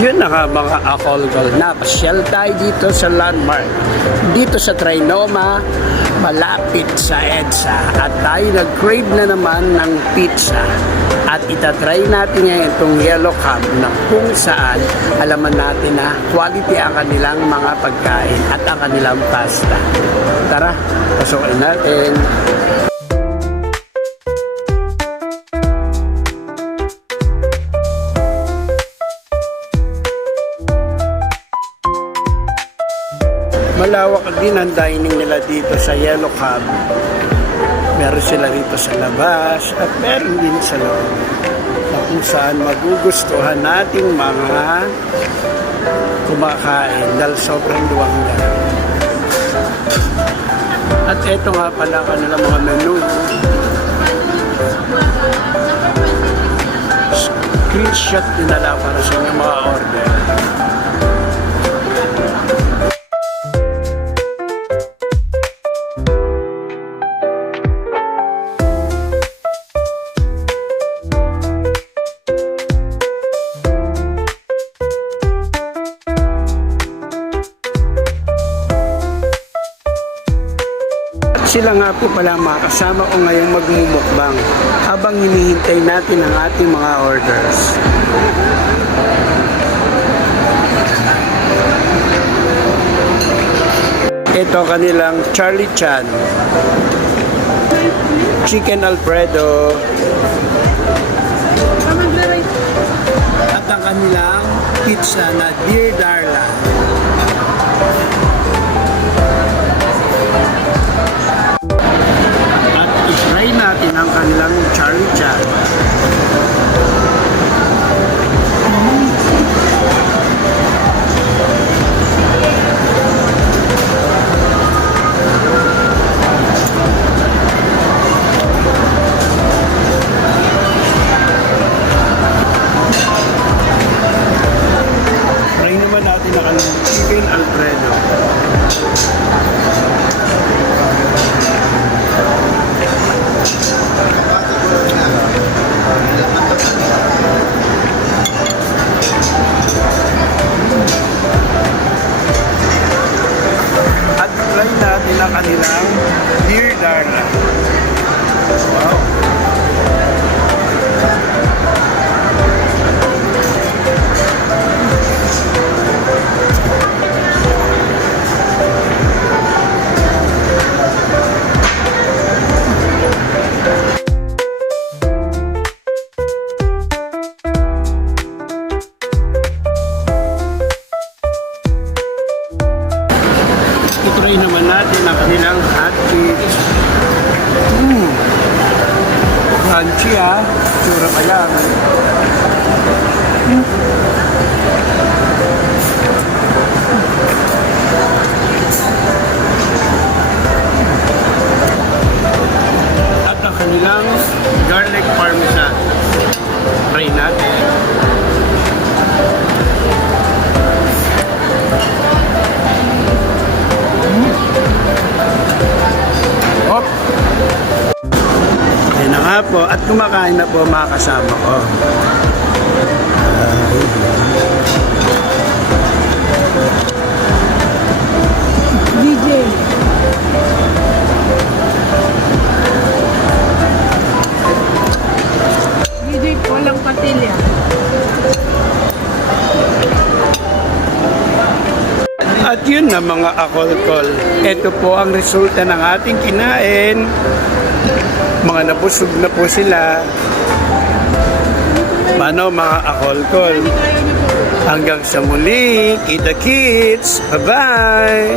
Yun na nga mga akolkol, napasyal tayo dito sa landmark, dito sa Trinoma, malapit sa EDSA. At tayo nag-crave na naman ng pizza. At itatry natin ngayon itong Yellow Cab na kung saan alaman natin na quality ang kanilang mga pagkain at ang kanilang pasta. Tara, pasukin natin. Malawak din ang dining nila dito sa Yellow Cab. Meron sila rito sa labas at meron din sa loob na kung saan magugustuhan nating mga kumakain dahil sobrang luwang lang. At eto nga pala kanilang mga menu. Screenshot din nila para sa inyong mga order. Sila nga po pala mga kasama ko ngayong magmumukbang habang hinihintay natin ang ating mga orders. Ito kanilang Charlie Chan, Chicken Alfredo, at ang kanilang pizza na Dear Darla. I-try natin ang kanilang Charlie Chan. Try naman natin ang kanilang Chicken Alfredo. At try natin ang kanilang Dear Darla. Wow! Itry naman natin ang kanilang hot cakes. Crunchy ha. Tsura pa lang. At ang kanilang garlic parmesan. Try natin. Ayan na nga po, at kumakain na po mga kasama ko. DJ walang patilya. At yun na mga akolkol, ito po ang resulta ng ating kinain. Mga nabusog na po sila. Paano mga akolkol? Hanggang sa muli, kita kits, bye bye!